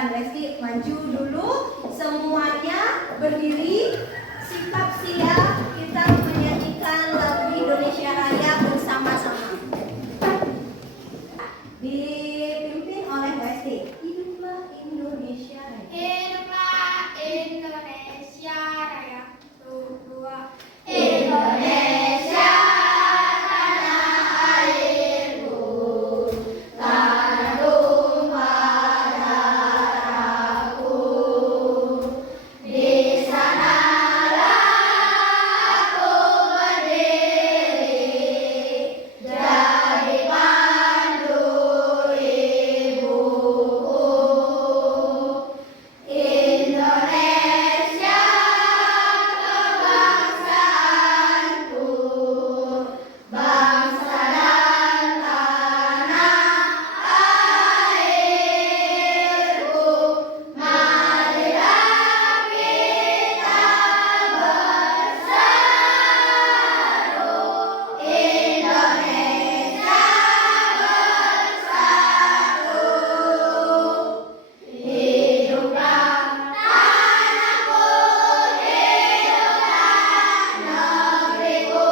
Silakan Resti maju dulu. Semuanya berdiri. Sikap siap. Kita menyanyikan lagu Indonesia Raya bersama-sama. Dipimpin oleh Resti. Hiduplah Indonesia Raya. Hiduplah Indonesia Raya. Dua. Indonesia tanah airku, tanah tumpah darahku. Di sanalah aku berdiri, jadi pandu ibuku. Indonesia kebangsaanku, bangsa dan tanah airku. Marilah kita bersatu, Indonesia bersatu. Hiduplah tanahku, hiduplah negeriku,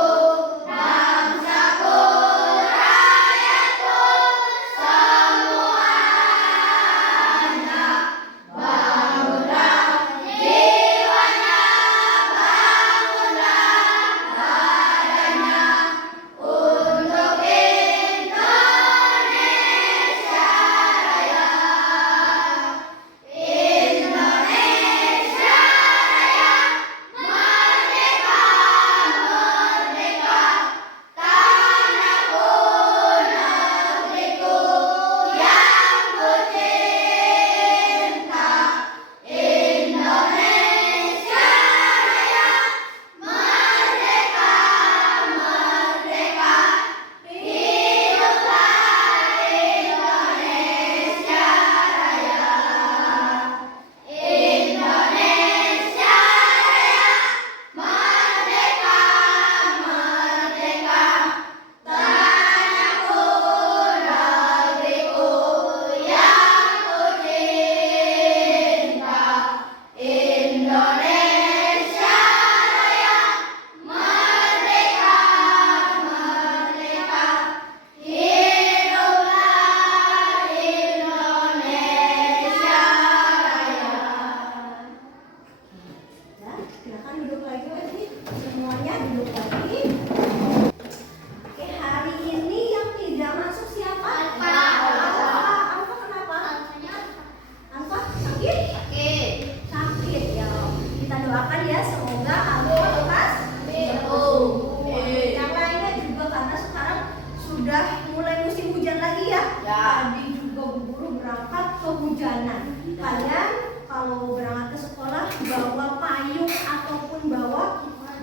bangsaku, rakyatku, semuanya. Bangunlah jiwanya, bangunlah badannya, untuk Indonesia Raya. Indonesia Raya, merdeka, merdeka, tanahku, negeriku yang ku cinta. Indonesia Raya, merdeka, merdeka, hiduplah Indonesia Raya. Indonesia Raya, merdeka, merdeka, tanahku, negeriku yang ku cinta. Indonesia Raya, merdeka, merdeka, hiduplah Indonesia Raya. Ya, silakan duduk lagi, Westi. Semuanya duduk lagi. Oke, hari ini yang tidak masuk siapa? Alfa. Alfa kenapa? Alfa sakit? Sakit ya. Kita doakan ya, semoga Alfa lekas sembuh. Yang lainnya juga karena sekarang sudah mulai musim hujan lagi ya. Tadi juga Bu Guru berangkat kehujanan. Kalian kalau berangkat ke sekolah bawa payung ataupun bawa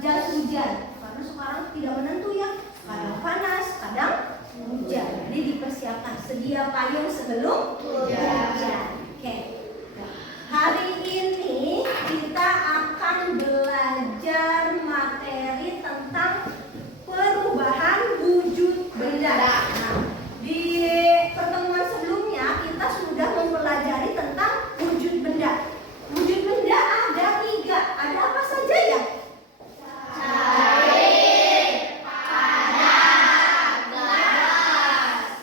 jas hujan karena sekarang tidak menentu ya. Kadang panas, kadang hujan. Jadi dipersiapkan, sedia payung sebelum hujan. Oke. Hari ini kita akan belajar materi tentang perubahan wujud benda. Nah, di pertemuan sebelumnya kita sudah mempelajari tentang wujud benda. Wujud benda ada 3. Ada apa saja ya?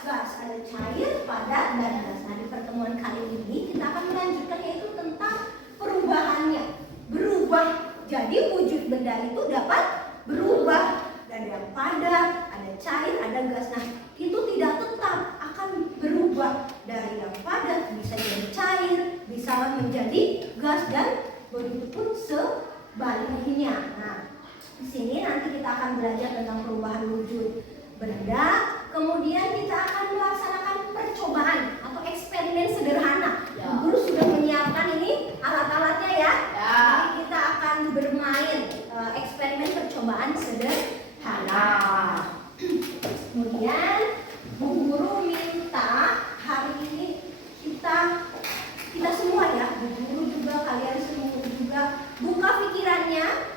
Gas. Ada cair, padat, dan gas. Nah, di pertemuan kali ini kita akan melanjutkan yaitu tentang perubahannya. Berubah. Jadi wujud benda itu dapat berubah. Dari yang padat, ada cair, ada gas. Nah, itu tidak tetap, akan berubah. Dari yang padat bisa jadi cair, bisa menjadi gas, dan begitu pun sebaliknya. Nah, di sini nanti kita akan belajar tentang perubahan wujud benda. Kemudian kita akan melaksanakan percobaan atau eksperimen sederhana. Guru sudah menyiapkan ini alat-alatnya ya. Jadi kita akan bermain eksperimen percobaan sederhana. Kemudian Bu Guru minta hari ini kita semua ya, Bu Guru juga, kalian semua juga buka pikirannya,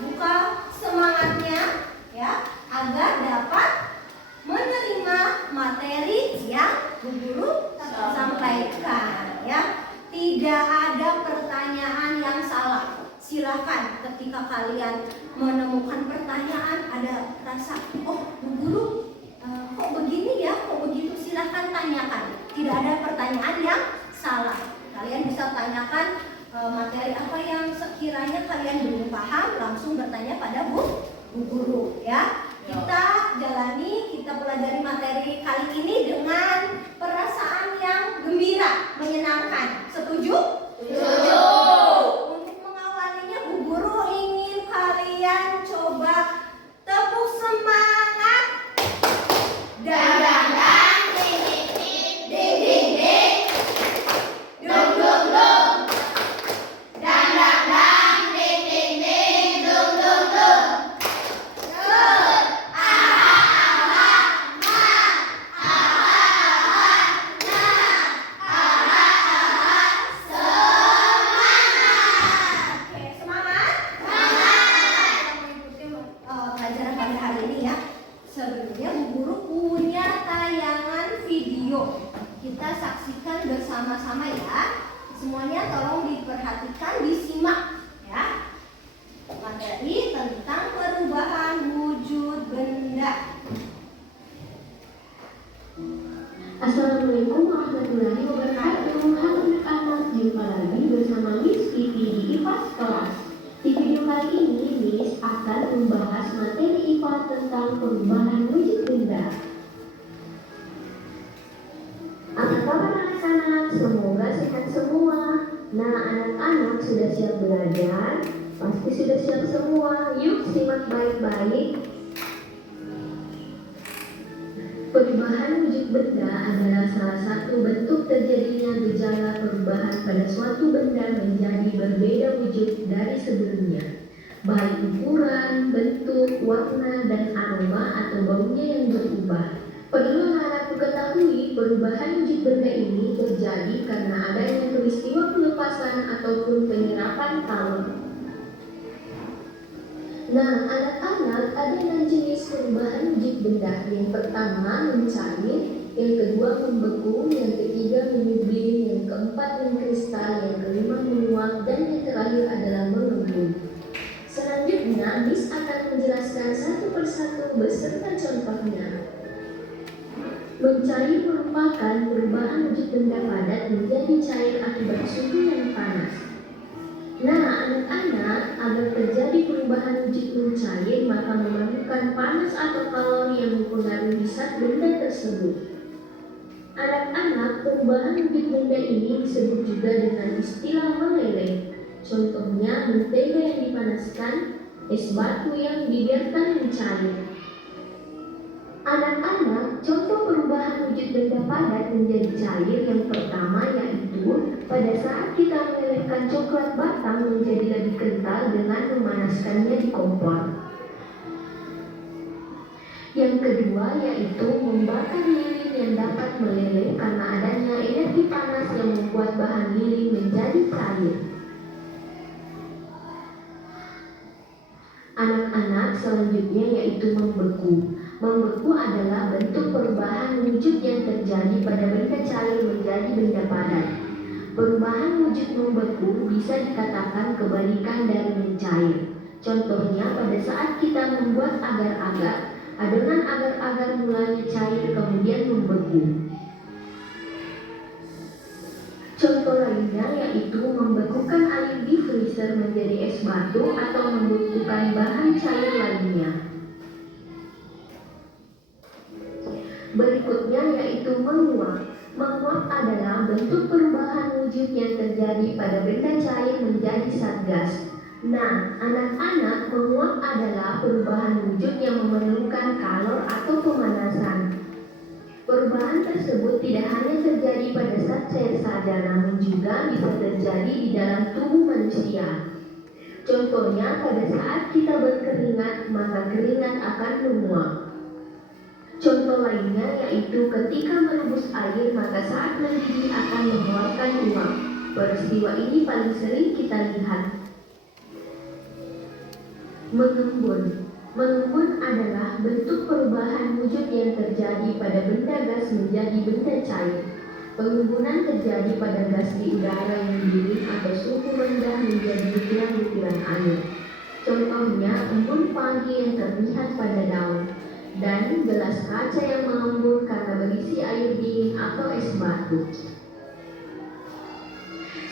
buka semangatnya ya, agar dapat menerima materi yang Bu Guru sampaikan ya. tidak ada pertanyaan yang salah. Silahkan ketika kalian menemukan pertanyaan, ada rasa, oh Bu Guru kok begini ya, kok begitu, silahkan tanyakan. Tidak ada pertanyaan yang salah. Kalian bisa tanyakan materi apa yang sekiranya kalian belum paham, langsung bertanya pada Bu Guru ya. Kita jalani, kita pelajari materi kali ini dengan perasaan yang gembira, menyenangkan. Setuju? Setuju. Untuk mengawalinya, Bu Guru ingin kalian coba tepuk semangat. Dan ding ding ding, dung dung dung. Dan ding ding ding, dung dung dung. Pelajaran pada hari ini ya. Sebelumnya Bu Guru punya tayangan video. Kita saksikan bersama-sama ya. Semuanya tolong diperhatikan, disimak ya. Materi tentang perubahan wujud benda. Assalamualaikum warahmatullahi wabarakatuh. Halo anak-anak, jumpa lagi bersama Miss Vivi di IPA kelas. Di video kali ini, Miss akan membahas materi IPA tentang perubahan wujud benda. Apa kabar anak-anak? Semoga sehat semua. Nah, anak-anak sudah siap belajar? Pasti sudah siap semua. Yuk simak baik-baik. Perubahan wujud benda adalah salah satu bentuk terjadinya gejala perubahan pada suatu benda menjadi berbeda wujud dari sebelumnya, baik ukuran, bentuk, warna, dan aroma atau baunya yang berubah. Perlu anak-anak ketahui, perubahan wujud benda ini terjadi karena adanya peristiwa pelepasan ataupun penyerapan kalor. Nah, anak-anak, ada 6 jenis perubahan wujud benda. Yang pertama mencair, yang kedua membeku, yang ketiga menyublim, yang keempat mengkristal, yang kelima menguap, dan yang terakhir adalah mengembun. Selanjutnya, Miss akan menjelaskan satu persatu beserta contohnya. Mencair merupakan perubahan wujud benda padat menjadi cair akibat suhu yang panas. Nah, anak-anak, agar terjadi perubahan wujud mencair, maka memerlukan panas atau kalori yang mempengaruhi zat benda tersebut. Anak-anak, perubahan wujud benda ini disebut juga dengan istilah meleleh. Contohnya, mentega yang dipanaskan, es batu yang dibiarkan mencair. Anak-anak, contoh perubahan wujud benda padat menjadi cair yang pertama yaitu pada saat kita melelehkan coklat batang menjadi lebih kental dengan memanaskannya di kompor. Yang kedua yaitu membakar lilin yang dapat meleleh karena adanya energi panas yang membuat bahan lilin menjadi cair. Anak-anak, selanjutnya yaitu membeku. Membeku adalah bentuk perubahan wujud yang terjadi pada benda cair menjadi benda padat. Perubahan wujud membeku bisa dikatakan kebalikan dari mencair. Contohnya pada saat kita membuat agar-agar, adonan agar-agar mulanya cair kemudian membeku. Contoh lainnya yaitu membekukan air di freezer menjadi es batu atau membekukan bahan cair lainnya. Berikutnya yaitu menguap. Menguap adalah bentuk perubahan wujud yang terjadi pada benda cair menjadi zat gas. Nah, anak-anak, menguap adalah perubahan wujud yang memerlukan kalor atau pemanasan. Perubahan tersebut tidak hanya terjadi pada zat cair saja, namun juga bisa terjadi di dalam tubuh manusia. Contohnya, pada saat kita berkeringat, maka keringat akan menguap. Contoh lainnya yaitu ketika merebus air, maka saat mendidih akan mengeluarkan uap. Peristiwa ini paling sering kita lihat. Mengembun. Mengembun adalah bentuk perubahan wujud yang terjadi pada benda gas menjadi benda cair. Penguburan terjadi pada gas di udara yang dingin atau suhu rendah menjadi butiran-butiran air. Contohnya embun pagi yang terlihat pada daun, dan gelas kaca yang mengembun karena berisi air dingin atau es batu.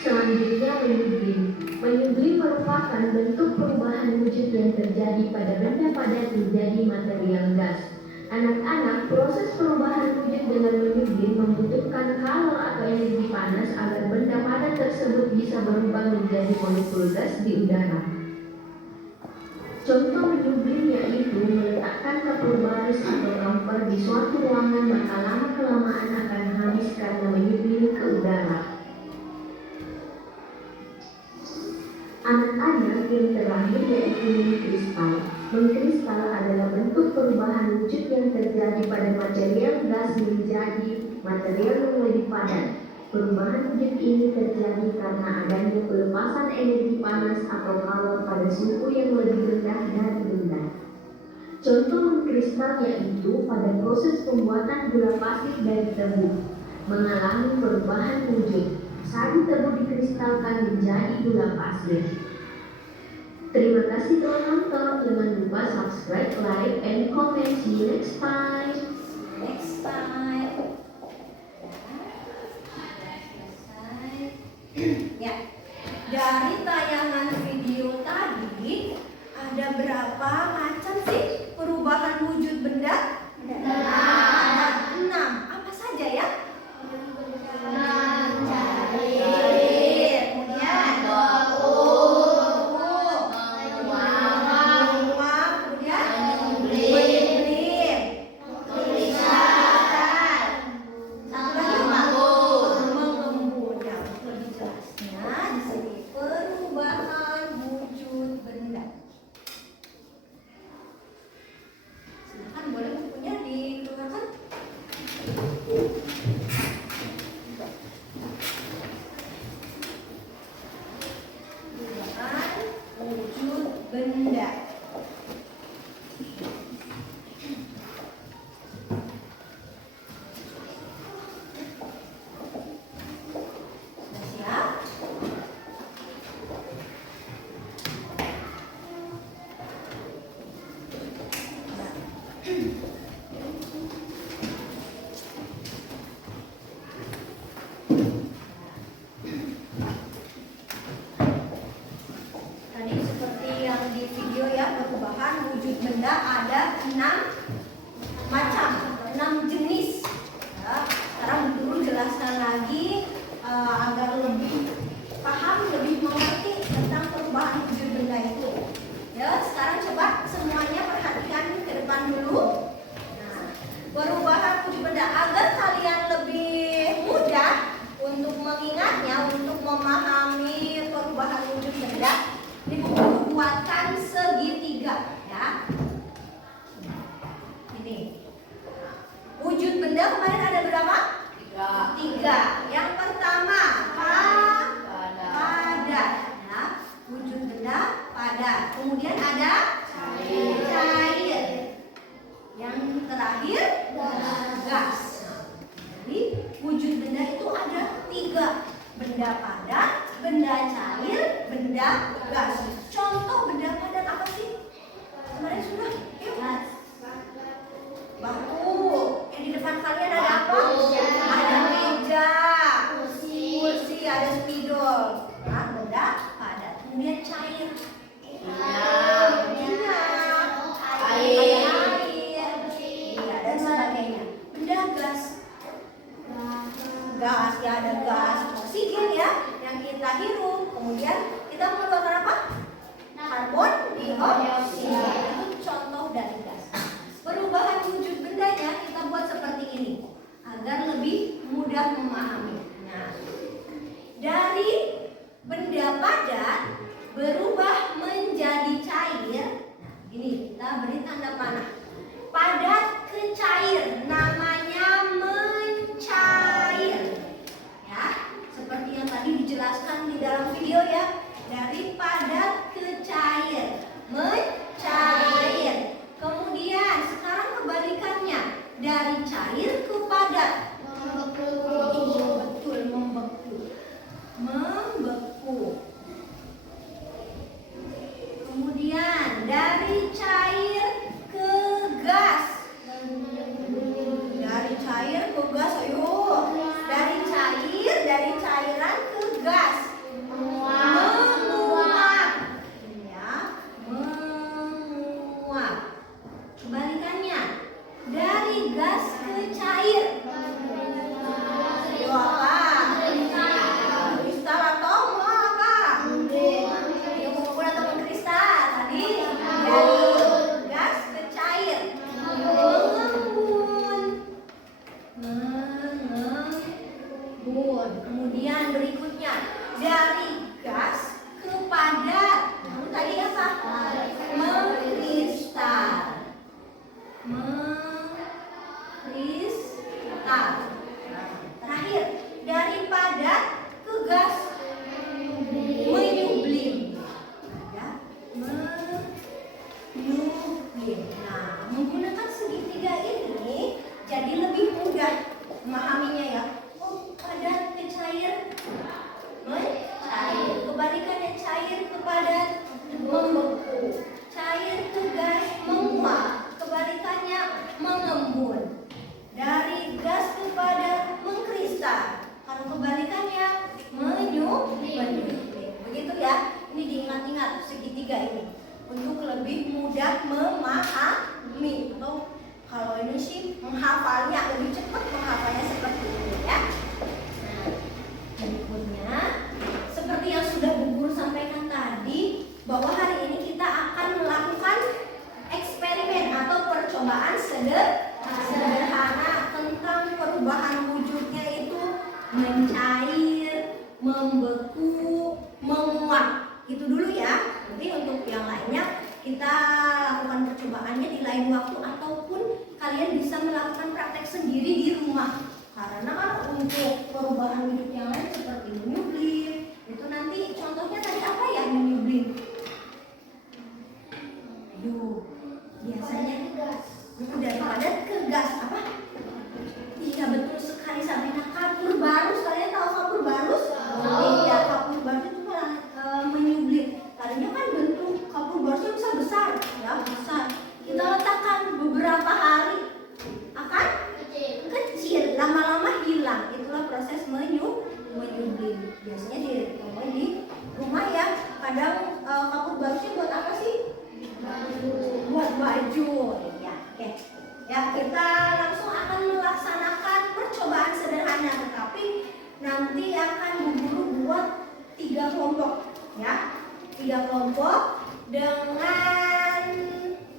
Selanjutnya menyublim. Menyublim merupakan bentuk perubahan wujud yang terjadi pada benda padat menjadi material gas. Anak-anak, proses perubahan wujud dengan menyublim membutuhkan kalor atau energi panas agar benda padat tersebut bisa berubah menjadi molekul gas di udara. Contoh menyublim yaitu meletakkan kapur baris atau kamper di suatu ruangan, maka lama-kelamaan akan habis karena menyublim ke udara. Anak-anak, yang terakhir yaitu mengkristal. Mengkristal adalah bentuk perubahan wujud yang terjadi pada material gas menjadi material yang lebih padat. Perubahan wujud ini terjadi karena adanya pelepasan energi panas atau kalor pada suhu yang lebih rendah dari benda. Contoh mengkristal yaitu pada proses pembuatan gula pasir dari tebu mengalami perubahan wujud. Sari tebu dikristalkan menjadi gula pasir. Terima kasih telah nonton. Jangan lupa subscribe, like, and comment. See you next time. Next time. Ya, dari tayangan video tadi ada berapa macam sih perubahan wujud benda? Ada 6. Apa saja ya? Benda ada 6 macam, 6 jenis. Ya, sekarang dulu jelaskan lagi agar lebih paham, lebih mengerti tentang perubahan wujud benda itu. Ya, sekarang coba semuanya perhatikan ke depan dulu. Nah, perubahan wujud benda agar kalian lebih mudah untuk mengingatnya, untuk memahami perubahan wujud benda, ini buatkan segitiga. Ya. Ini wujud benda kemarin ada berapa? 3. Yang pertama padat. Ya. Wujud benda padat. Kemudian ada cair. Yang terakhir gas. Jadi wujud benda itu ada 3. Benda padat, benda cair, benda gas. Contoh benda padat apa sih? Kemarin sudah, yuk. Batu. Yang di depan kalian ada apa? Ada meja, kursi, ada spidol. Nah, benda padat. Kemudian cair. Minyak, air, dan sebagainya. Benda gas. Gas, ya ada gas oksigen ya, yang kita hirup. Kemudian kita mengeluarkan apa? Karbon dioksida. Itu contoh dari gas. Perubahan wujud bendanya kita buat seperti ini agar lebih mudah memahami. Nah, dari benda padat berubah menjadi cair. Nah, ini kita beri tanda panah. Padat ke cair, namanya mencair. Ya, seperti yang tadi dijelaskan di dalam video ya. Dari padat ke cair, mencair. Kemudian sekarang kebalikannya, dari cair ke padat, Good. Kemudian berikutnya dari gas ke padat. Lalu tadi apa? Mengkristal. Mengkristal. Terakhir dari padat ke gas menyublim. Ya, menyublim. Nah, menggunakan segitiga ini jadi lebih mudah memahaminya ya. Oh, padat ke cair, mencair. Kebalikannya cair ke padat, membeku. Cair ke gas, menguap. Kebalikannya mengembun. Dari gas ke padat, mengkristal. Kalau kebalikannya menyublim. Begitu ya. Ini diingat-ingat segitiga ini untuk lebih mudah memahami. Atau kalau ini sih menghafalnya lebih cepat, menghafalnya seperti ini ya. Nah, berikutnya seperti yang sudah Bu Guru sampaikan tadi, bahwa hari ini kita akan melakukan eksperimen atau percobaan sederhana tentang perubahan wujudnya itu mencair, membeku, menguap. Itu dulu ya. Nanti untuk yang lainnya kita lakukan percobaannya di lain waktu ataupun kalian bisa melakukan praktek sendiri di rumah. Karena kan untuk perubahan wujud yang lain seperti menyublim, itu nanti contohnya tadi apa ya menyublim? Ayo, biasanya dari padat ke gas apa? Iya betul sekali Sabrina. Kapur barus, kalian tahu kapur barus? Iya, kapur barus itu malah menyublim. Tadinya kan bentuk kapur barusnya bisa besar, ya besar. Kita letakkan beberapa hari akan kecil, lama-lama hilang. Itulah proses menyublim. Biasanya di rumah ya. Kadang kapur barusnya buat apa sih? Buat baju. Ya, oke. Ya, kita langsung akan melaksanakan percobaan sederhana, tetapi nanti akan Bu Guru buat 3 kelompok, ya. 3 kelompok dengan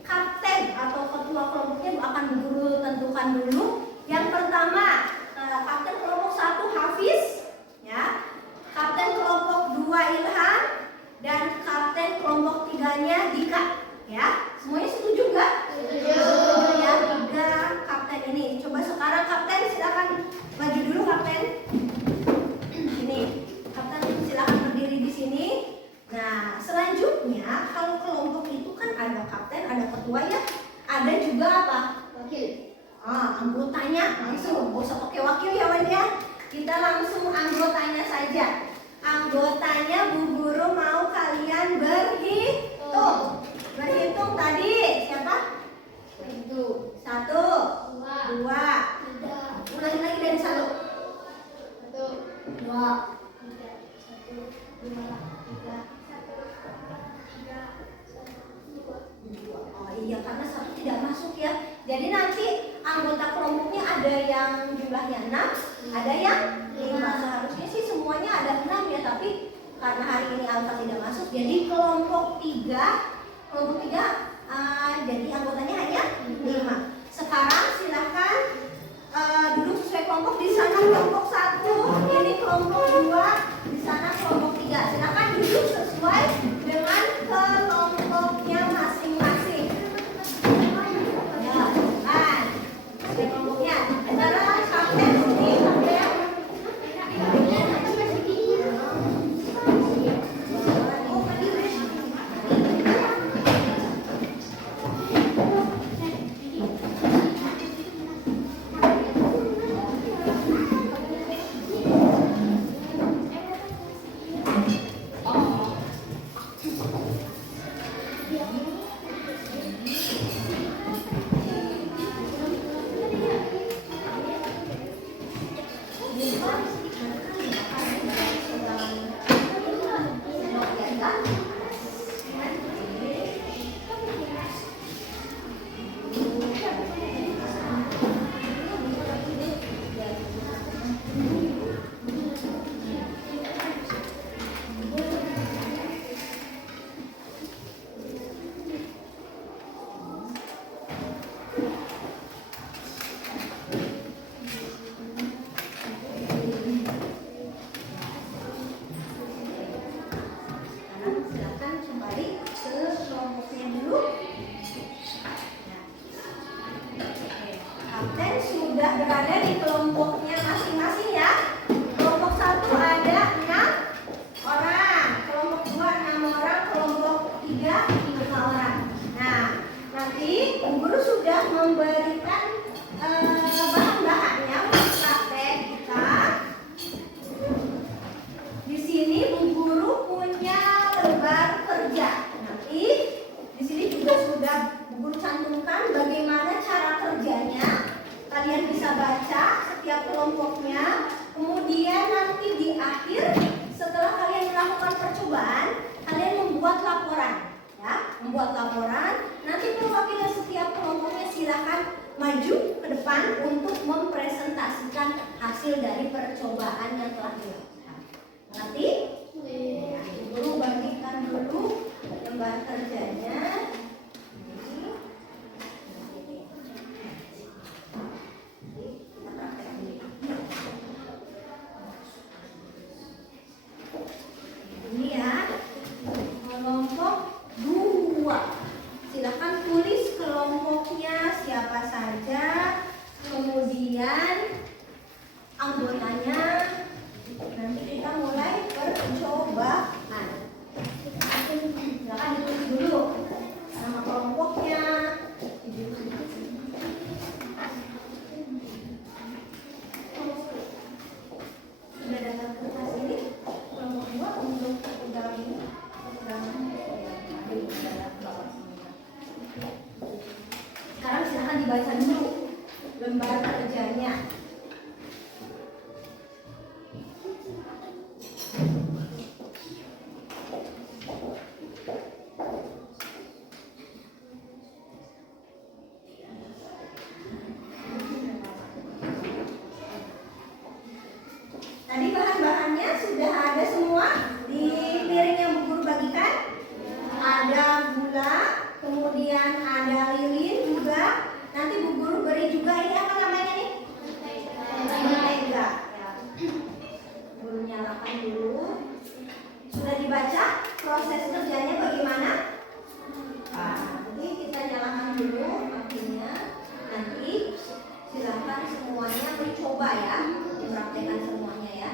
kapten atau ketua kelompoknya akan Bu Guru tentukan dulu. Yang pertama, kapten kelompok 1 Hafiz, ya. Kapten kelompok 2 Ilham dan kapten kelompok 3-nya Dika, ya. Semuanya setuju nggak? Setuju ya, 3 kapten ini. Coba sekarang kapten silakan maju dulu kapten. Ini kapten silakan berdiri di sini. Nah, selanjutnya kalau kelompok itu kan ada kapten, ada ketua ya. Ada juga apa? Wakil. Anggotanya langsung, nggak usah pakai wakil ya Wan ya. Kita langsung anggotanya saja. Anggotanya Bu Guru mau kalian berhitung. Berhitung tadi siapa? 1, 2, ulangi lagi dari 1. 2, 3. Oh iya, karena 1 tidak masuk ya. Jadi nanti anggota kelompoknya ada yang jumlahnya 6, ada yang 5. Seharusnya sih semuanya ada 6 ya, tapi karena hari ini alfa tidak masuk, jadi kelompok 3 jadi anggotanya hanya 5. Sekarang silakan duduk sesuai kelompok. Di sana kelompok 1, ini kelompok 2, di sana kelompok 3. Silakan duduk sesuai dengan kelompoknya masing-masing. Ya, kan? Sesuai kelompoknya. Sekarang kapten ini presentasikan hasil dari percobaan yang telah dilakukan. Ngerti? Guru bagikan dulu lembar kerjanya. Kita praktek dulu. Ini ya, kelompok 2. Silakan tulis kelompoknya siapa saja, kemudian anggotanya. Nanti kita mulai percobaan. Silakan ditulis dulu nama kelompoknya. Sudah dapat kertas ini kelompok 2 untuk dalam ini. Sekarang silahkan dibaca dulu lembar kerjanya. Tadi bahan-bahannya sudah ada semua di piring yang Bu Guru bagikan. Ada gula, kemudian ada lilin juga. Nanti Bu Guru beri juga ini apa namanya nih? Mentega. Ya. Guru nyalakan dulu. Sudah dibaca proses kerjanya bagaimana? Jadi kita nyalakan dulu apinya. Nanti silakan semuanya mencoba ya, dipraktekkan semuanya ya.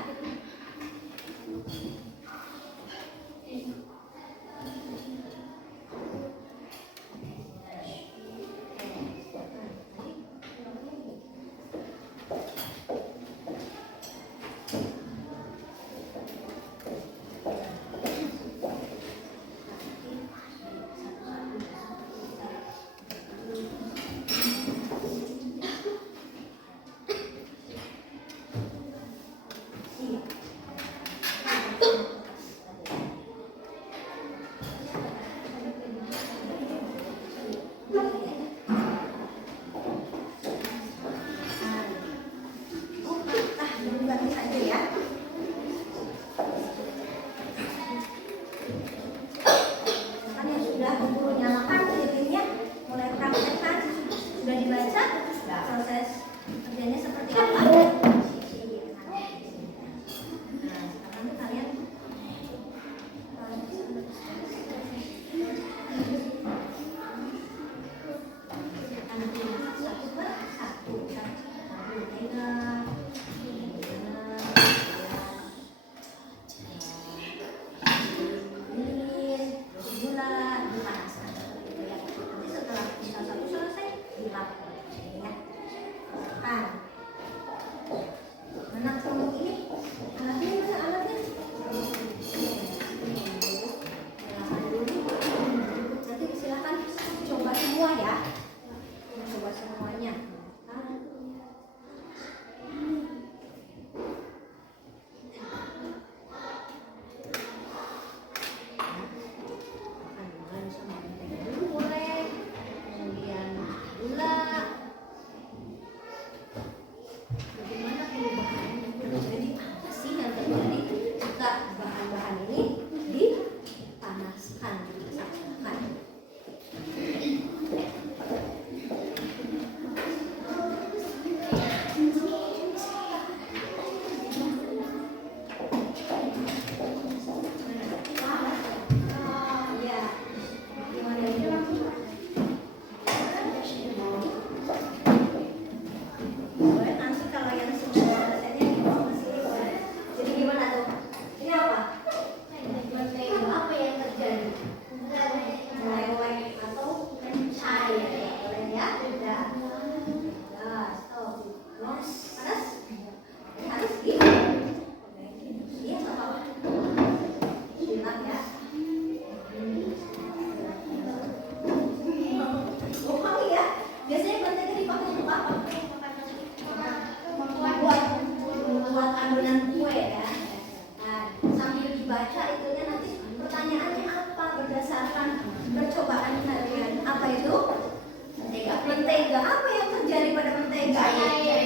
Mentega. Apa yang terjadi pada mentega? Cair.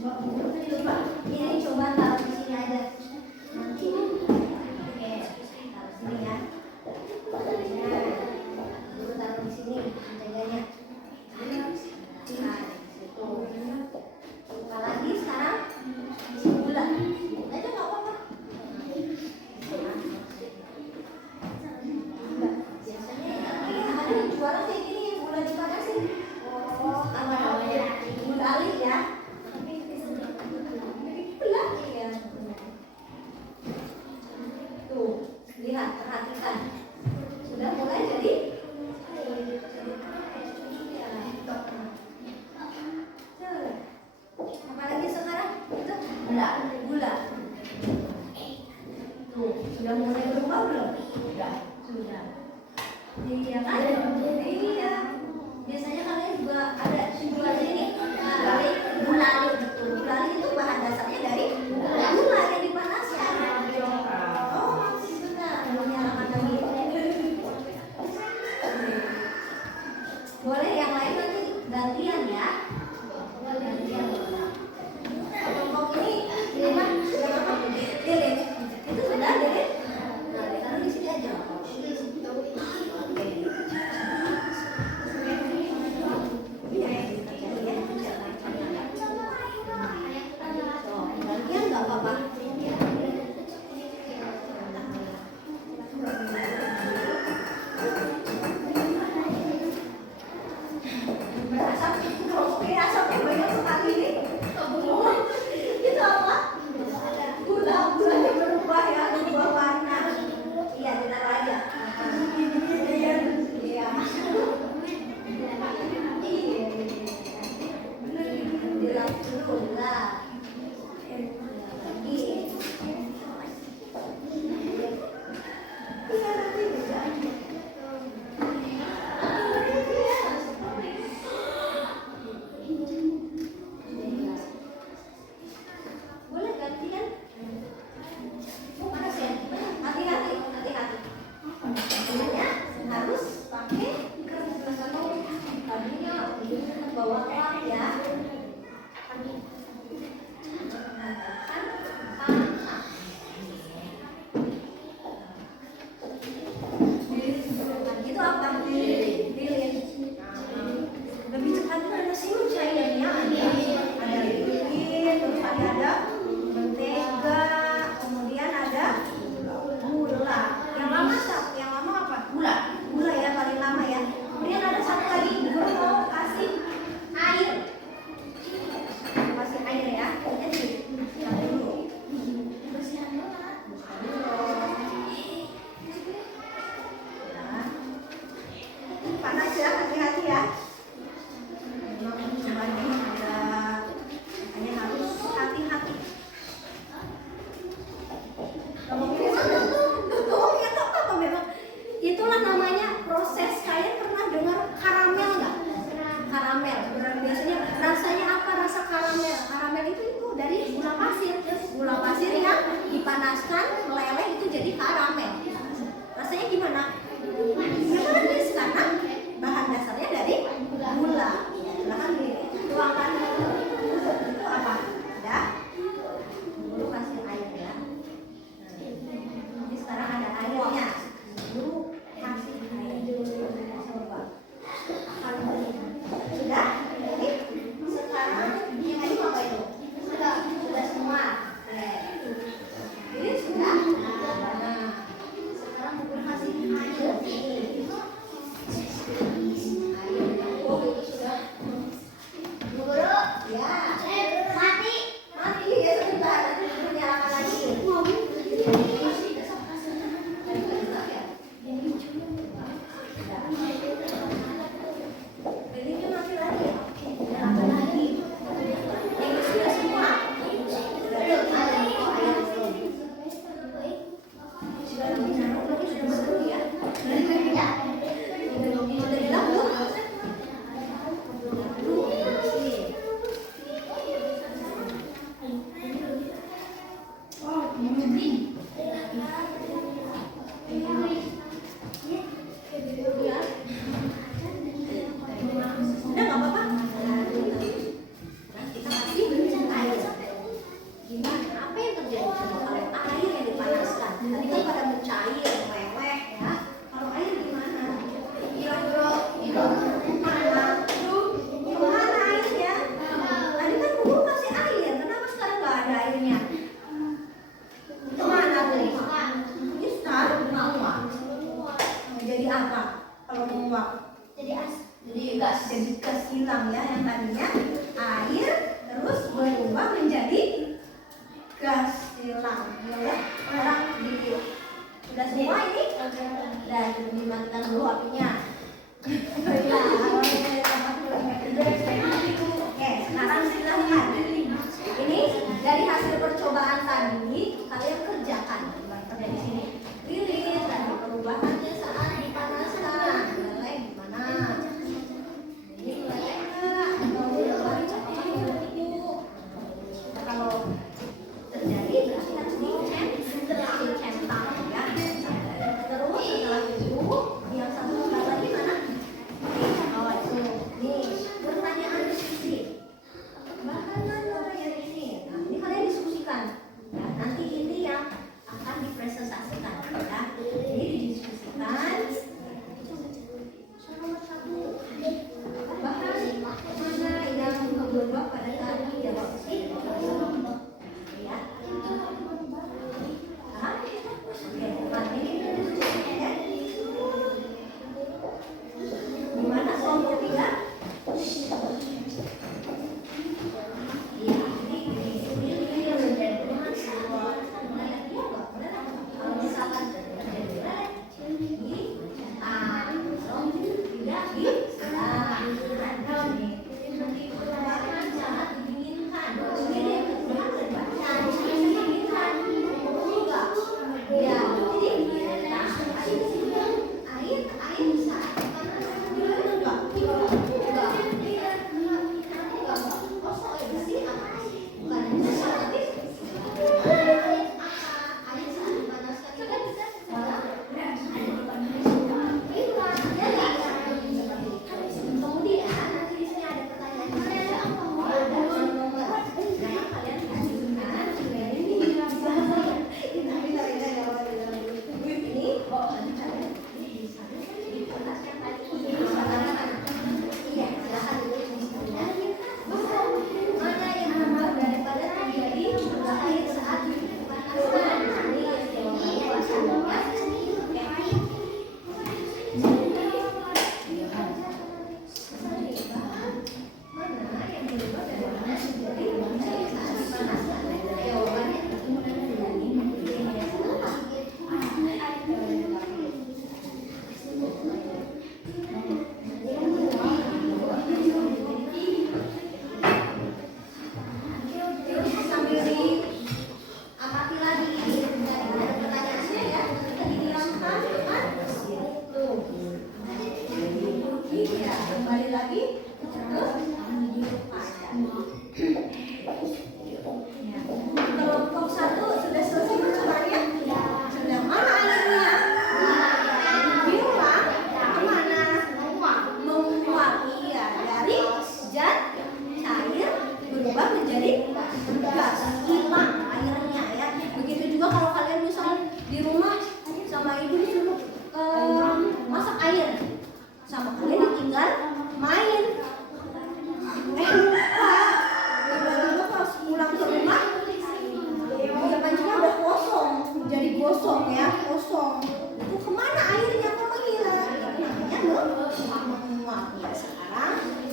Ini coba taruh di sini aja. Nanti oke, taruh sini ya. Dulu taruh di sini penjaganya. Nah, situ. Buka lagi sekarang. Isi gula. Aja nggak apa-apa. Biasanya ada yang jualan kayak gini, gula dipanasin. Oh, apa namanya? Gula alik ya. Tuh, lihat, perhatikan. Sudah mulai jadi apa lagi sekarang? Itu gula. Tuh, sudah mulai berubah belum? Sudah. Iya kan? Iya. Biasanya kalian juga ada jual ini. Nah, dari gula alik betul. Gula alik itu bahan dasarnya dari gula yang dipanaskan. Oh, masih benar. Belum nyalakan lagi. Boleh yang lain nanti gantian ya. Gantian. Kelompok ini apa? Lilin. Itu sudah lilin. Nah, taruh di sini aja. Gantian nggak apa-apa. Berasap, oke, asapnya banyak sekali nih. Itu apa? Gulanya berubah ya, berubah warna. Iya, ditaruh aja. Iya. Dilap dulu, dilap. Lagi. Iya, nanti bisa. Boleh gantian? Oh, panas ya? Hati-hati. Sebenarnya harus pakai kertas atau tadinya bawa uang ya. Kan panas. Itu apa? Lilin. Lebih cepat ada sirup cairnya. Ada lilin, terus ada mentega, kemudian ada gula. Yang lama apa? Gula ya, paling lama ya. Kemudian ada satu lagi, guru mau kasih air. Kasih air ya. Jadi, sampai dulu. Nah. Panas ya, hati-hati ya. Memang semuanya ada, hanya harus hati-hati. Kamu duduk ya, tak apa memang. Itulah namanya proses. Kalian pernah dengar karamel nggak? Karamel. Biasanya rasanya apa? Rasa karamel. Karamel itu dari gula pasir. Gula pasir yang dipanaskan meleleh itu jadi karamel. Rasanya gimana? Manis karena bahan dasarnya dari gula. Silahkan dituangkan. Itu apa? Udah. Dulu kasih air ya. Jadi sekarang ada airnya. Dulu kasih air. Coba. Sudah? Jadi sekarang yang ini apa itu? Sudah semua. Ini sudah. Nah, sekarang bubur kasih air. Oh, itu sudah. Guru, ya. Mati ya sebentar. Nanti dinyalakan lagi. Lilinnya mati lagi ya? Nyalakan lagi. Ini sudah semua. Betul, ada ayam belum. Sudah lebih naruh lagi, sudah bersih ya. Sudah dilap belum? dulu apinya. Oke, sekarang silahkan. Ini dari hasil percobaan tadi kalian kerjakan. Dari sini. Rilis dan perubahannya saat dipanaskan. Mulai gimana? Ini mulai enggak? Atau mulai cepat ibu? Kalau terjadi berarti harus dicentang ya. Terus setelah itu yang satu lagi mana? Oh itu. Nih pertanyaan diskusi. Bagaimana yang ini? Nah, ini kalian diskusikan. Ya, nanti ini yang akan dipresentasikan ya. Ini didiskusikan. Nomor 1. Bahas mana yang berubah pada saat dijawab sih? Ya. Hah? Oke, nah, ini kita diskusikan ya. Gimana kelompok 3?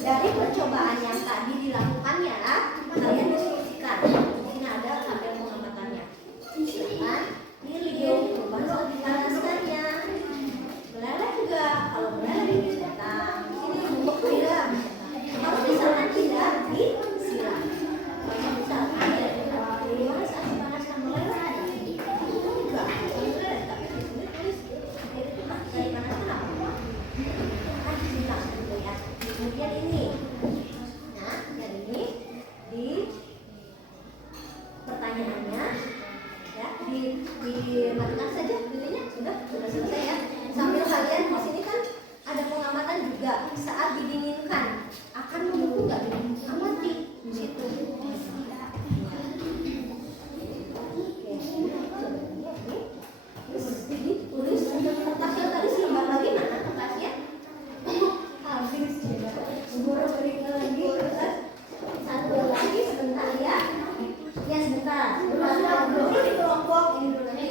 Dari percobaan yang tadi dilakukan ya, kalian diskusikan. Ini ada tabel pengamatannya. Silakan pilih perubahan dipanaskannya. Meleleh juga, kalau meleleh dicentang. Ini bubuk tidak. Kalau misalkan tidak, disiram. Kalau misalkan ya, gimana saat dipanaskan meleleh? Enggak, meleleh. Tapi di sini tulis air itu tak bisa dipanaskan apa? Kan disiram gitu ya. Kemudian ini, nah yang ini di pertanyaannya ya dimatikan saja videonya sudah selesai ya. Sambil kalian di sini kan ada pengamatan juga saat didinginkan akan membeku nggak amati di situ. Jadi tulis kertas yang tadi selembar lagi mana kertasnya? Habis baru balik lagi kertas satu lagi sebentar ya. Ya sebentar. Dulu di kelompok ini dulu nanti.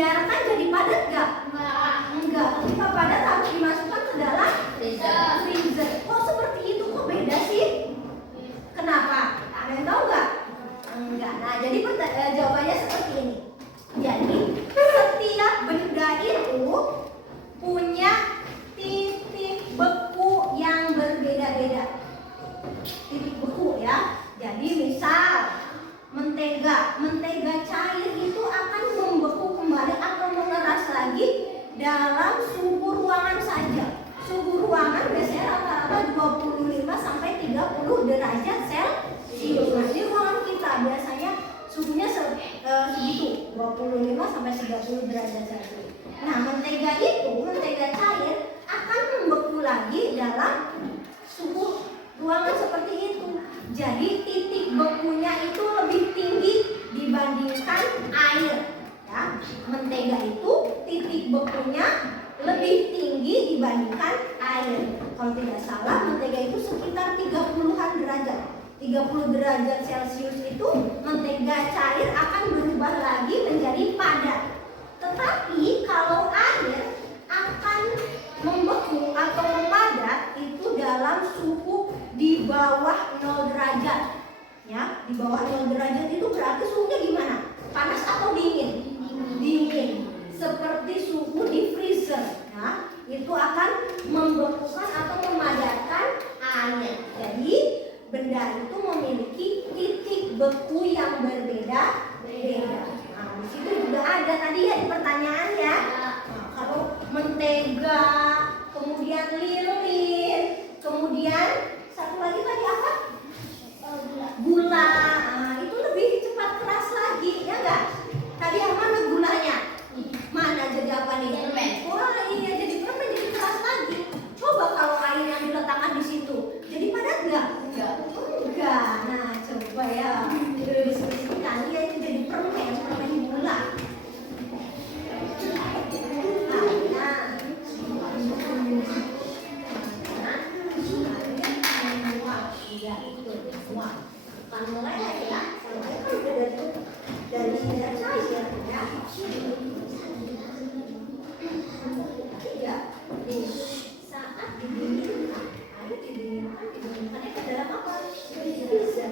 dibiarkan jadi padat nggak? Enggak. Ketika padat harus dimasukkan ke dalam freezer. Kok seperti itu? Kok beda sih? Kenapa? Ada yang tahu nggak? Enggak. Nah, jadi jawabannya seperti ini. Jadi setiap benda itu punya titik beku yang berbeda-beda. Titik beku ya. Jadi misal mentega cair itu akan membeku kembali atau mengeras lagi dalam suhu ruangan saja. Suhu ruangan biasanya rata-rata 25 sampai 30 derajat Celcius. Nah, di ruangan kita biasanya suhunya segitu, 25 sampai 30 derajat Celcius. Nah, mentega cair akan membeku lagi dalam suhu ruangan seperti itu. Jadi titik bekunya itu lebih tinggi dibandingkan air. Ya, mentega itu titik bekunya lebih tinggi dibandingkan air. Kalau tidak salah, mentega itu sekitar 30-an derajat. 30 derajat Celcius itu mentega cair akan berubah lagi menjadi padat. Tetapi kalau air akan membeku atau memadat itu dalam suhu di bawah 0 derajat. Ya, di bawah 0 derajat itu berarti suhunya gimana? Panas atau dingin? Dingin. Seperti suhu di freezer. Nah, itu akan membekukan atau memadatkan air. Jadi, benda itu memiliki titik beku yang berbeda-beda. Nah, di situ juga ada tadi ya di pertanyaannya. Nah, kalau mentega, kemudian lilin, kemudian satu lagi tadi apa? Gula. Nah, itu lebih cepat keras lagi, ya enggak? Tadi yang mana gulanya? Mana jadi apa nih? Permen. Wah, iya jadi permen, jadi keras lagi. Coba kalau air yang diletakkan di situ, jadi padat enggak? Enggak. Nah, coba ya. Diskusikan ya, itu jadi permen gula. Mulai lagi ya, mulai kan udah dari cair ya. Iya, di saat didinginkan, air didinginkannya ke dalam apa? Freezer.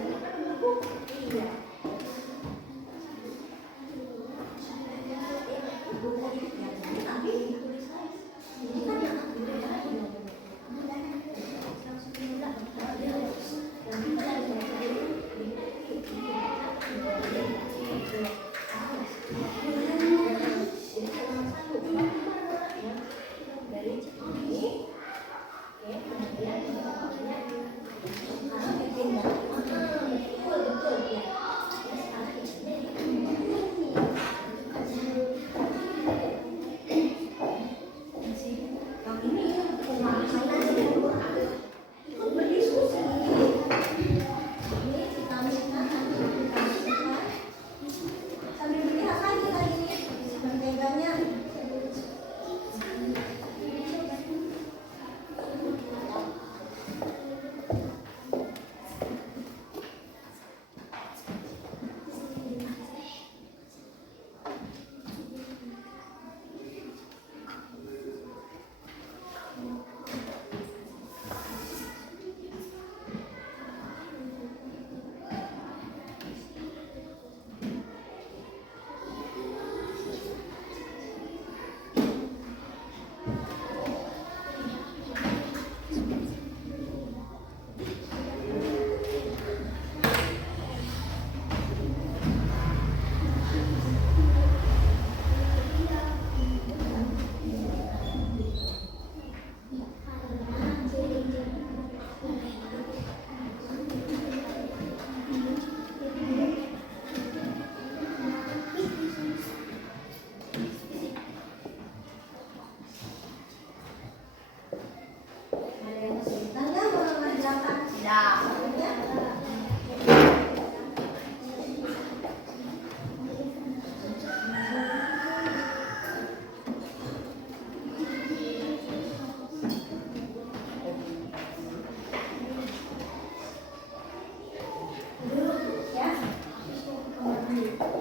Iya. Tapi ditulis lagi. Ini kan yang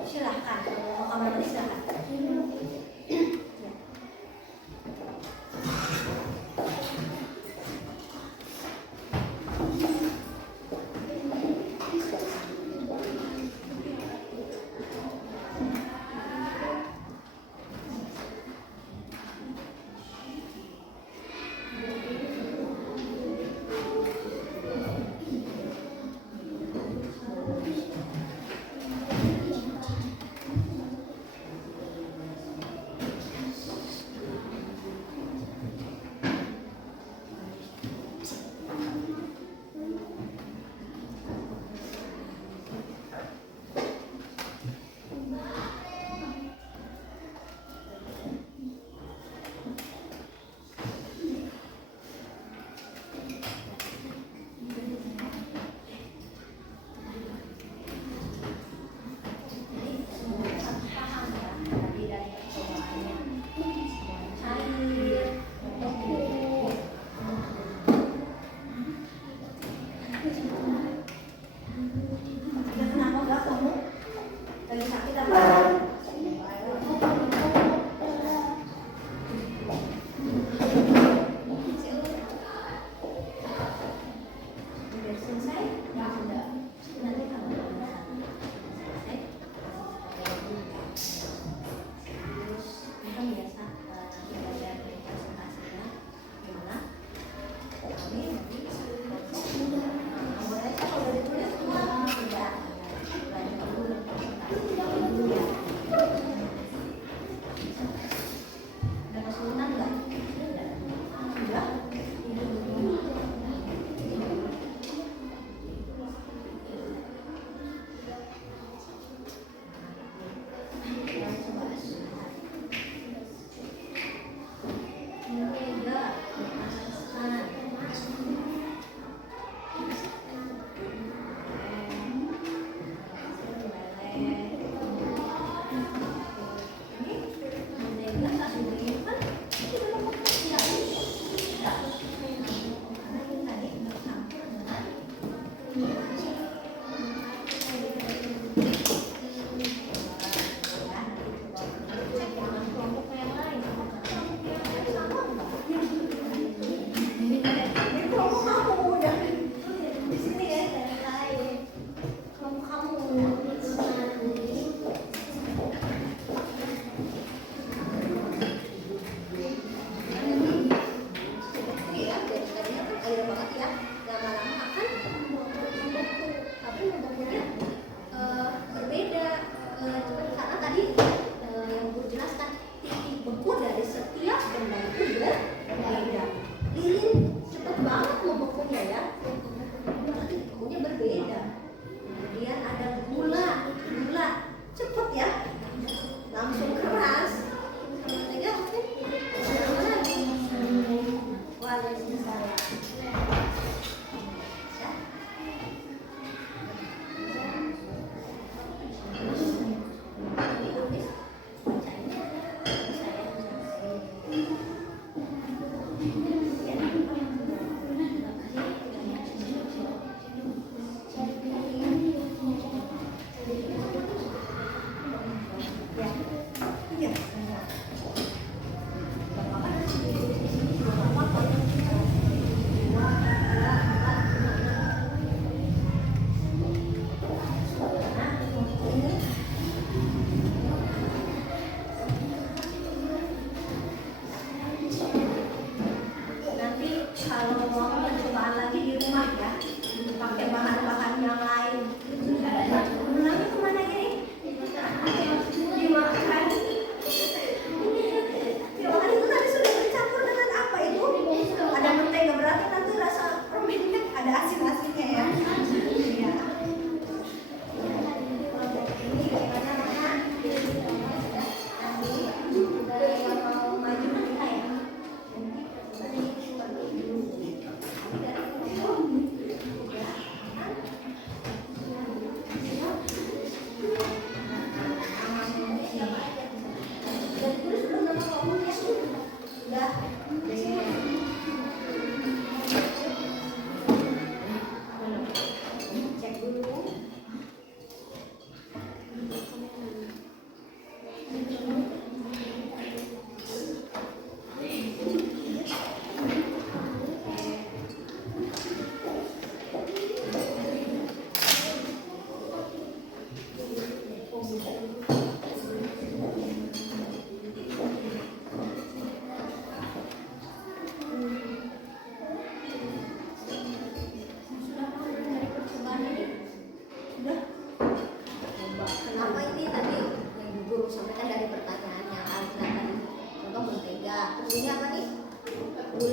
silahkan, kalau mau kamar mandi silahkan.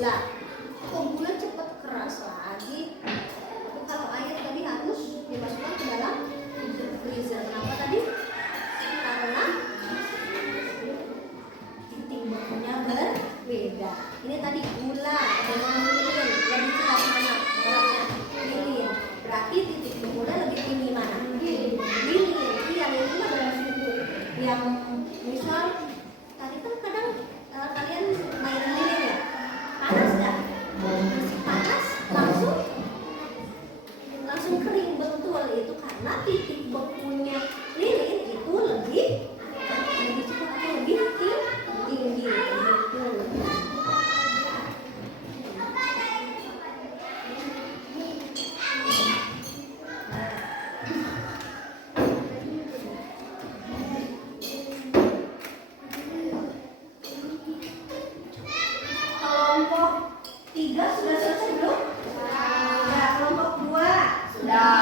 gula. Kok gula cepet keras lagi? Tapi kalau air tadi harus dimasukkan ke dalam freezer. Kenapa tadi? Karena titik bekunya berbeda. Ini tadi gula dengan lilin lebih cepat mana beratnya? Lilin. Berarti titik bekunya lebih tinggi mana? Lilin. Iya, lilin adalah suhu yang misal tadi kan kadang kalian main lilin ya, panas nggak? Masih panas langsung kering, betul itu karena titik bekunya lilin itu lebih cepat atau lebih tinggi gitu. Kelompok 3 sudah selesai belum? Sudah. Kelompok 2 sudah.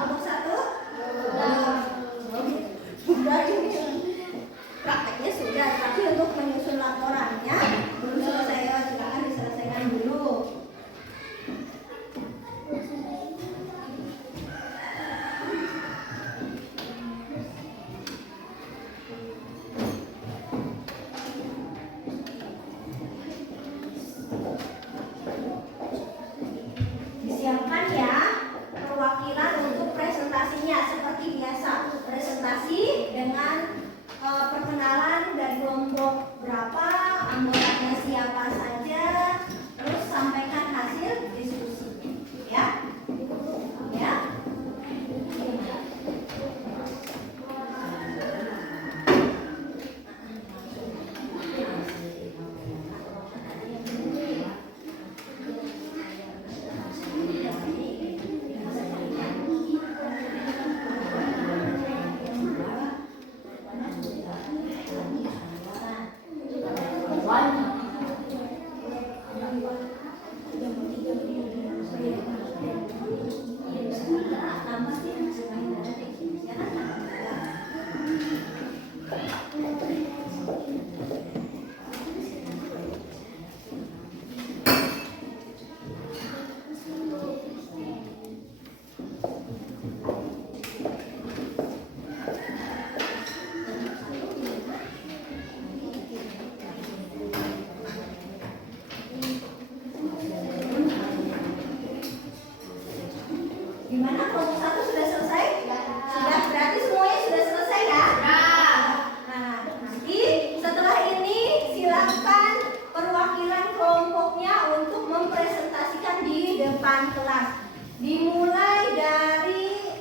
Kelompok 1 sudah. Sudah ini prakteknya sudah, tapi untuk menyusun laporannya belum selesai ya, silakan diselesaikan dulu. Disiapkan ya perwakilan untuk presentasinya seperti biasa. Presentasi dengan perkenalan dari kelompok berapa, anggotanya siapa saja, terus sampaikan hasil diskusinya. Ya? Ya? Gimana, kelompok 1 sudah selesai? Sudah, berarti semuanya sudah selesai ya? Nah, nanti setelah ini silakan perwakilan kelompoknya untuk mempresentasikan di depan kelas. Dimulai dari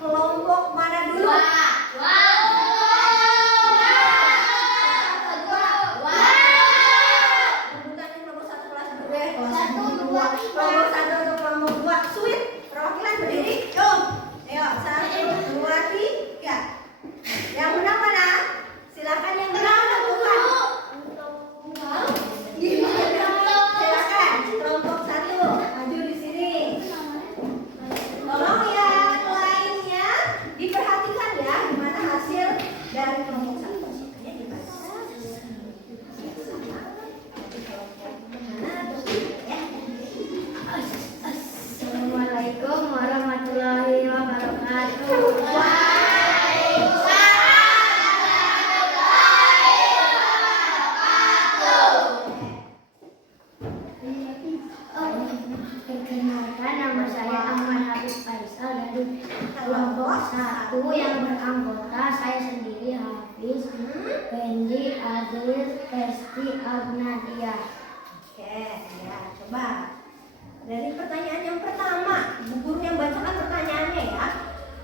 kelompok mana dulu? Sebutannya kelompok 1 kelas 2, kelas 2. Kelompok 1 untuk kelompok 2. Sweet. Perwakilan berdiri, yuk. Ayo, 1, 2, 3. Yang menang mana? Silakan yang menang lakukan. Silakan, kelompok 1 maju di sini. Tolong yang lainnya diperhatikan ya, gimana hasil dari kelompok 1. Makanya dibaca. Assalamualaikum warahmatullahi wabarakatuh. Perkenalkan, nama saya Ahmad Habib Faisal dari kelompok 1 yang beranggota saya sendiri Hafiz, Fendi, Adil, Esti, Agnadia. Oke, ya, coba. Dari pertanyaan yang pertama, Bu Guru yang bacakan pertanyaannya ya.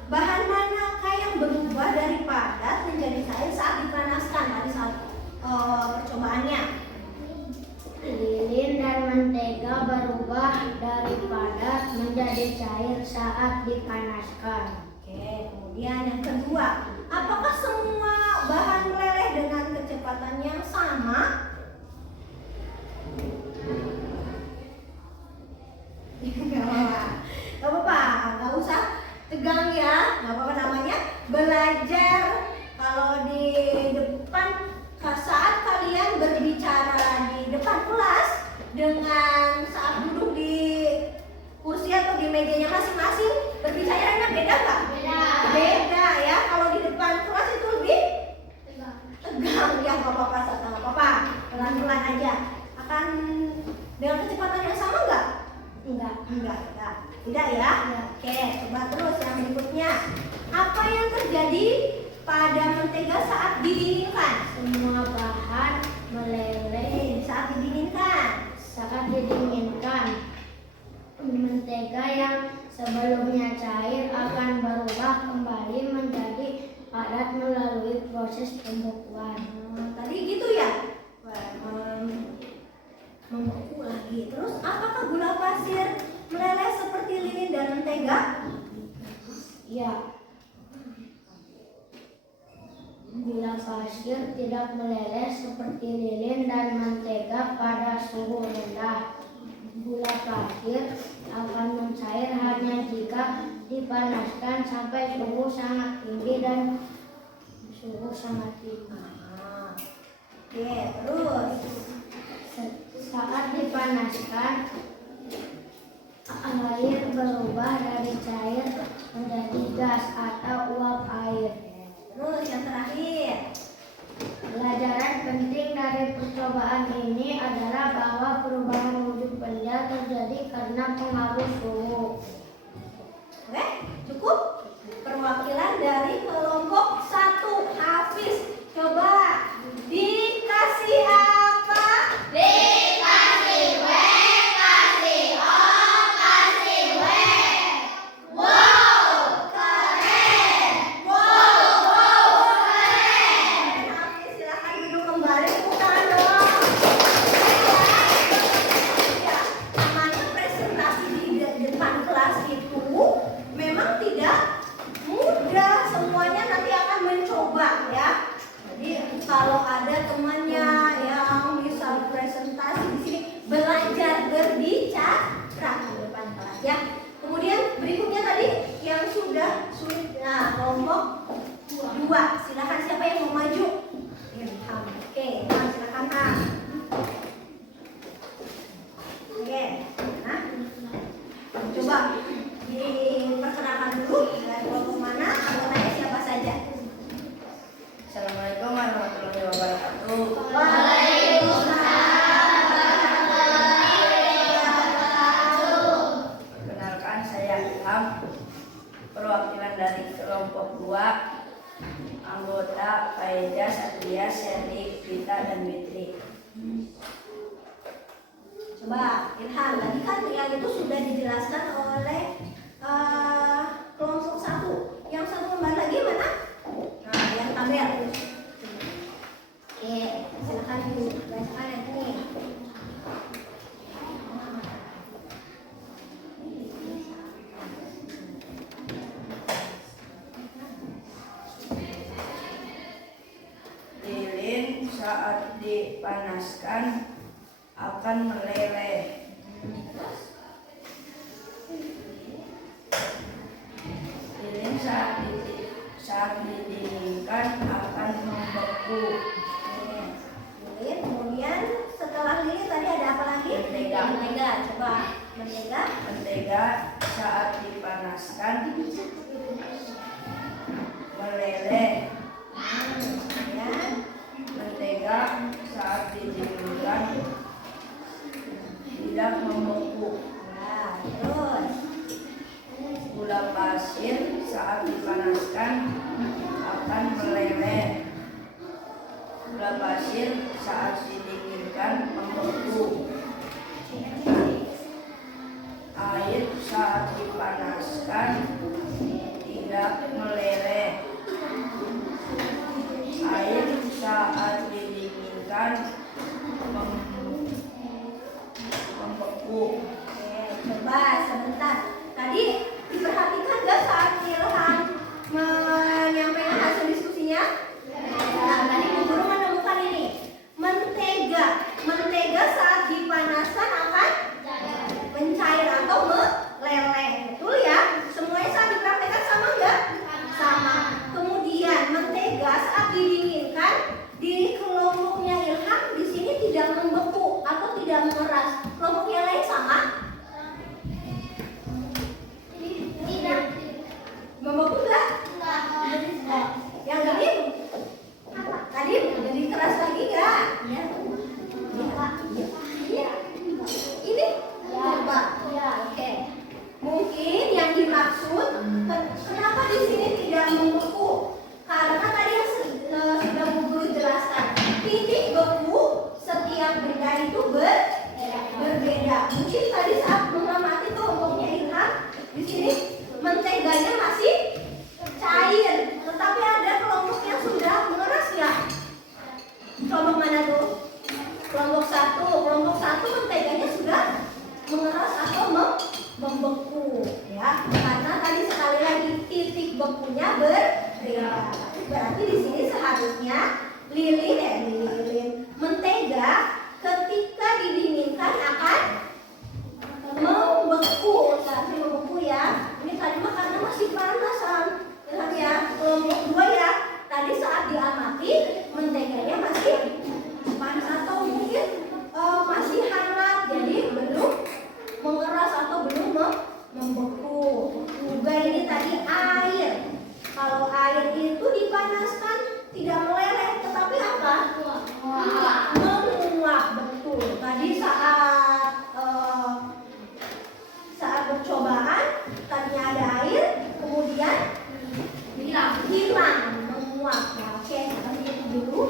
Bahan manakah yang berubah dari padat menjadi cair saat dipanaskan tadi saat percobaannya? Lilin dan mentega berubah dari padat menjadi cair saat dipanaskan. Oke, kemudian yang kedua, apakah semua bahan meleleh dengan kecepatan yang sama? Gak apa-apa, gak usah tegang ya, gak apa-apa, namanya belajar. Kalau di depan saat kalian berbicara di depan kelas dengan semua bahan meleleh saat didinginkan. saat didinginkan. Mentega yang sebelumnya cair akan berubah kembali menjadi padat melalui proses pembekuan. Tadi gitu ya. Membeku lagi. Terus apakah gula pasir meleleh seperti lilin dan mentega? Ya, gula pasir tidak meleleh seperti lilin dan mentega pada suhu rendah. Gula pasir akan mencair hanya jika dipanaskan sampai suhu sangat tinggi dan suhu sangat tinggi. Oke, terus Saat dipanaskan, air berubah dari cair menjadi gas atau uap air. terus yang terakhir. Pelajaran penting dari percobaan ini adalah bahwa perubahan wujud benda terjadi karena pengaruh suhu. Oke, cukup. Perwakilan dari kelompok 1 Hafiz. Coba dikasih apa? Dikasih W, kasih O, kasih W. Wow, keren. Wow, keren. Hafiz, silakan duduk kembali. Tepuk tangan dong. Ya, namanya presentasi di depan kelas itu memang tidak mudah. Semuanya nanti akan mencoba ya. Jadi kalau ada temannya yang bisa presentasi di sini, belajar berbicara di depan kelas ya. Kemudian berikutnya tadi yang sudah sulit. Nah, kelompok 2. Silakan siapa yang mau maju? Ilham. Oke, Ilham, silakan Ham. Oke. Nah, coba diperkenalkan dulu dari kelompok mana, anggotanya siapa saja. Assalamualaikum warahmatullahi wabarakatuh. Perkenalkan, saya Ilham, perwakilan dari kelompok 2, anggota Faizah, Satria, Sherly, Vita, dan Witri. Coba Ilham, tadi kan yang itu sudah dijelaskan oleh kelompok 1. Yang satu lembar lagi mana? Nah, yang tabel. Oke, silakan ibu bacakan yang ini. Lilin saat dipanaskan akan meleleh. Lilin saat didinginkan akan membeku. Lilin, kemudian setelah lilin tadi ada apa lagi? Mentega. Mentega, coba mentega. Mentega saat dipanaskan meleleh. Kemudian Mentega saat didinginkan tidak membeku. nah, terus Gula pasir saat dipanaskan akan meleleh. Gula pasir saat didinginkan membeku. Air saat dipanaskan tidak meleleh. Air saat didinginkan membeku. oke, coba sebentar. Tadi diperhatikan gak saat Ilham menyampaikan hasil diskusinya? Nah, tadi Bu Guru menemukan ini. Mentega saat dipanaskan akan mencair atau meleleh. Betul ya? Semuanya saat dipraktekkan sama enggak? Sama. Kemudian mentega saat didinginkan di kelompoknya Ilham Kelompok mana tuh? Kelompok satu menteganya sudah mengeras atau membeku ya, karena tadi sekali lagi titik bekunya berbeda. Berarti di sini seharusnya lilin mentega ketika didinginkan akan membeku. Seharusnya membeku ya. Ini tadi mah karena masih panasan. Lihat ya, kelompok 2 ya. Tadi saat diamati menteganya masih panas atau mungkin masih hangat, jadi belum mengeras atau belum membeku. Juga ini tadi air. Kalau air itu dipanaskan tidak meleleh, tetapi apa? Menguap. Betul. Tadi saat percobaan tadinya ada air, kemudian hilang menguap. Nah, oke, kita lihat dulu.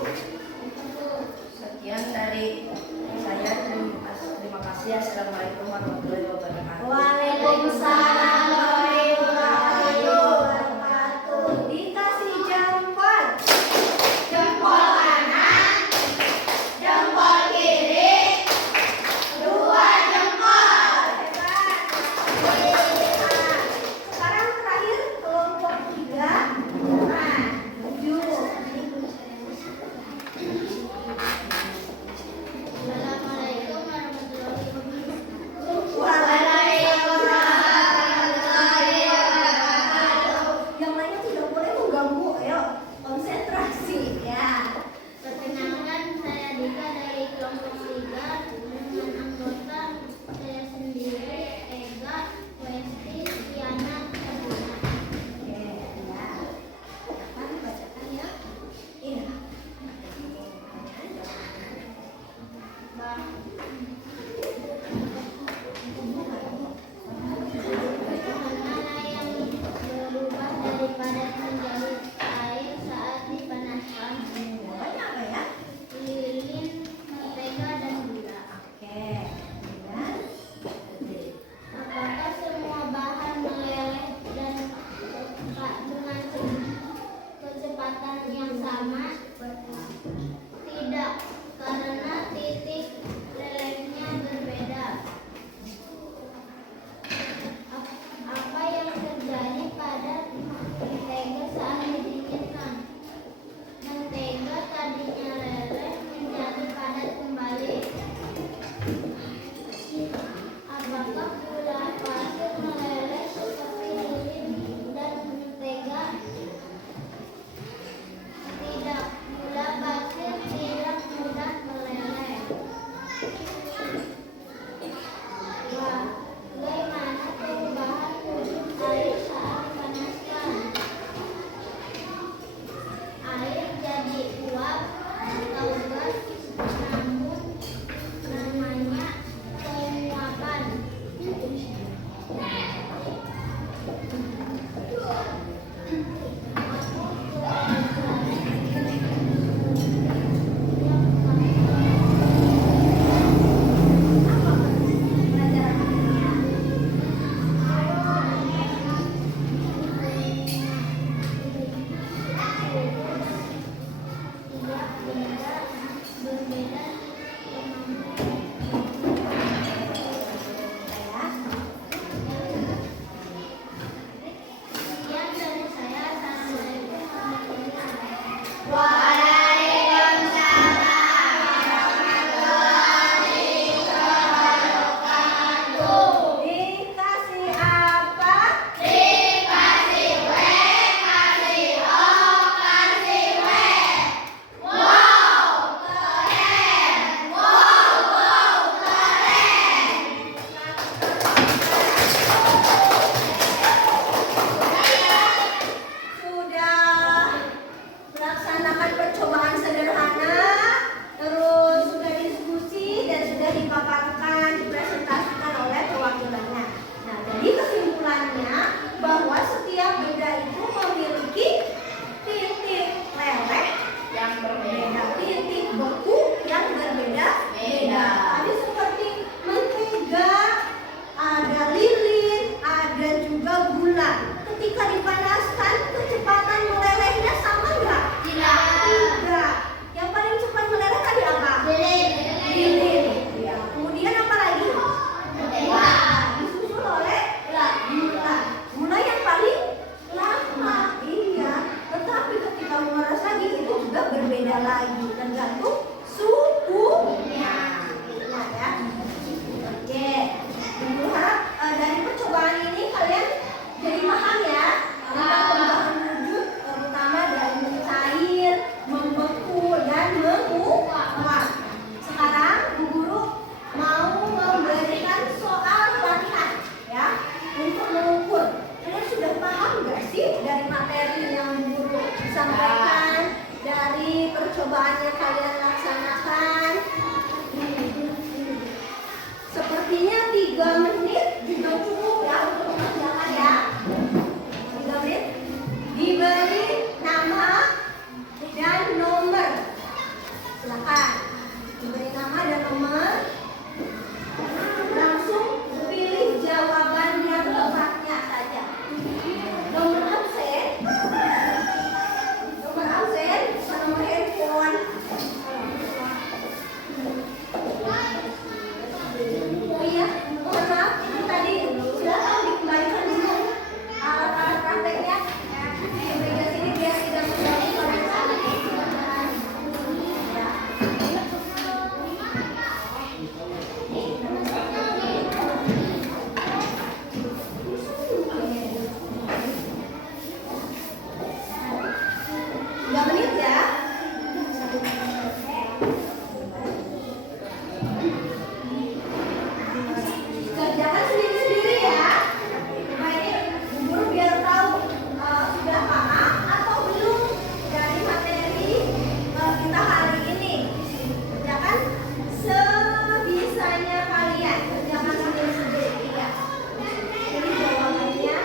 Sekian dari saya. Terima kasih. Assalamualaikum warahmatullahi wabarakatuh. Waalaikumsalam warahmatullahi wabarakatuh. Dikasih jempol. Jempol kanan, jempol kiri, 2 jempol. Hebat. Sekarang terakhir kelompok 3. Nah, 7. Assalamualaikum warahmatullahi wabarakatuh. Waalaikumsalam wabarakatuh. Yang lainnya tidak boleh mengganggu. Ayo konsentrasi ya. Perkenalkan, saya Dika dari kelompok 3 dengan anggota saya sendiri, Ega, Westi, Tiana, Sabina. Oke ya. Apa dibacakan ya? Iya. Mana yang berubah dari padat menjadi air saat dipanaskan? Banyak apa ya? Lilin, mentega, dan gula. Oke. Dan Apakah semua bahan meleleh dan dengan kecepatan yang sama? Tidak, karena titik lelehnya berbeda. Apa yang terjadi pada mentega saat didinginkan? Mentega tadinya leleh menjadi padat kembali. Apakah gula pasir meleleh seperti lilin dan mentega? Tidak, gula pasir tidak mudah meleleh. Bagaimana perubahan wujud air saat dipanaskan? Air jadi uap atau gas, namun namanya penguapan. Berbeda sekian dari saya. Assalamualaikum warahmatullahi wabarakatuh. dikasih apa? 3 menit juga cukup ya untuk mengerjakan ya. 3 menit. Diberi nama dan nomor. Silakan. Diberi nama dan nomor. Langsung pilih jawaban yang tepatnya saja. Nomor absen. Nomor absen, nomor handphone. Oh iya, mohon maaf, ini tadi silakan dikembalikan dulu alat-alat prakteknya di meja sini biar tidak mengganggu pemeriksaan. Ya. Tiga menit ya. Kerjakan sendiri-sendiri ya. Nah ini guru biar tahu sudah paham atau belum dari materi kita hari ini. Kerjakan sebisanya kalian. Kerjakan sendiri-sendiri ya. Ini jawabannya.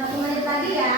Satu menit lagi ya.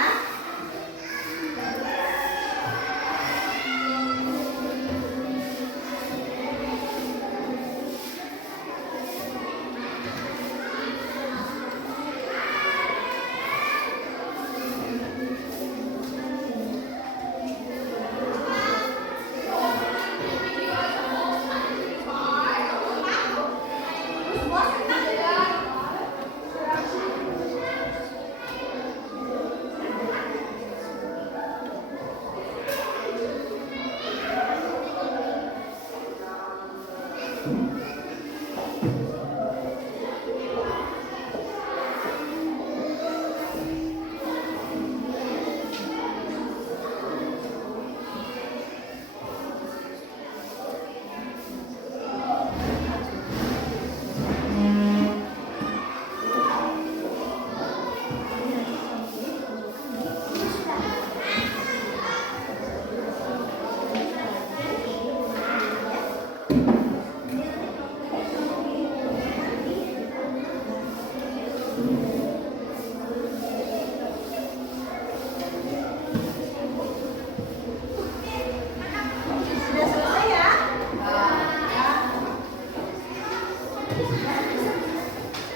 Sudah selesai ya?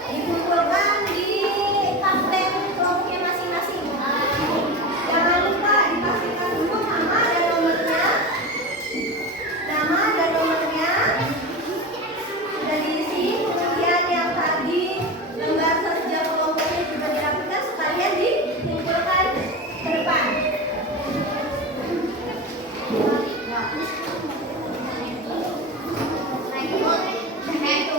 Dikumpulkan di tablet kelompoknya masing-masing. Jangan lupa dipastikan dulu nama dan nomornya. Nama dan nomornya sudah diisi. Kemudian yang tadi lembar kerja kelompoknya juga dirapikan sekalian dikumpulkan ke depan. Nah itu.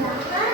Silakan